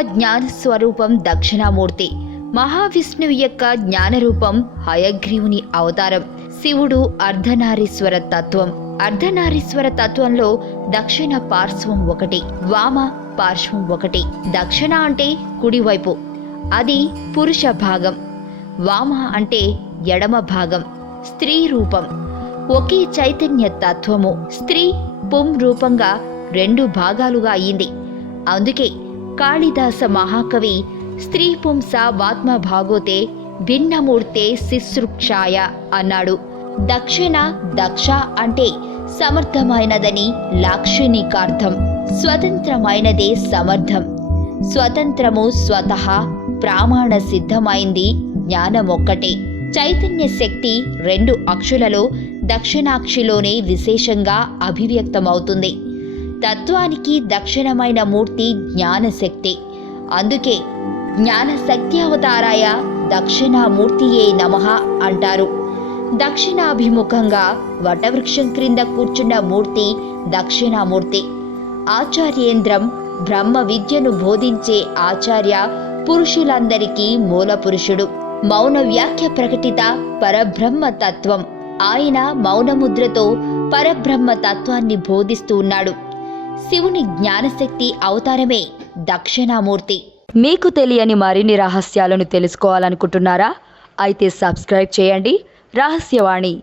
జ్ఞాన స్వరూపం దక్షిణామూర్తి. మహావిష్ణువు యొక్క జ్ఞాన రూపం హయగ్రీవుని అవతారం. శివుడు అర్ధనారీశ్వర తత్వం. అర్ధనారీశ్వర తత్వంలో దక్షిణ పార్శ్వం ఒకటి వామ పార్శ్వం ఒకటి. దక్షిణ అంటే కుడివైపు. అది పురుష భాగం. వామ అంటే ఎడమ భాగం. స్త్రీ రూపం. ఒకే చైతన్య తత్వము. స్త్రీ పుం రూపంగా రెండు భాగాలుగా అయింది. అందుకే కాళిదాస మహాకవి స్త్రీ పుంస వాత్మ భాగోతే భిన్నమూర్తే శిశృక్షాయ అన్నాడు దక్షిణ దక్ష అంటే సమర్థమైనదని లాక్షణికార్థం స్వతంత్రమైనదే సమర్థం స్వతంత్రము స్వతహా ప్రామాణ సిద్ధమైంది జ్ఞానమొక్కటే చైతన్య శక్తి రెండు అక్షులలో దక్షిణాక్షిలోనే విశేషంగా అభివ్యక్తమవుతుంది తత్వానికి దక్షిణమైన మూర్తి జ్ఞానశక్తి. అందుకే జ్ఞాన అవతారాయ దక్షిణామూర్తియే నమః అంటారు. దక్షిణాభిముఖంగా వటవృక్షం క్రింద కూర్చున్న మూర్తి దక్షిణామూర్తి. ఆచార్యేంద్రం బ్రహ్మ విద్యను బోధించే ఆచార్య పురుషులందరికీ మూల పురుషుడు మౌన వ్యాఖ్య ప్రకటిత పరబ్రహ్మ తత్వం. ఆయన మౌనముద్రతో పరబ్రహ్మ తత్వాన్ని బోధిస్తూ ఉన్నాడు. శివుని జ్ఞానశక్తి అవతారమే దక్షిణామూర్తి. మీకు తెలియని మరిన్ని రహస్యాలను తెలుసుకోవాలనుకుంటున్నారా? అయితే సబ్స్క్రైబ్ చేయండి. రహస్యవాణి.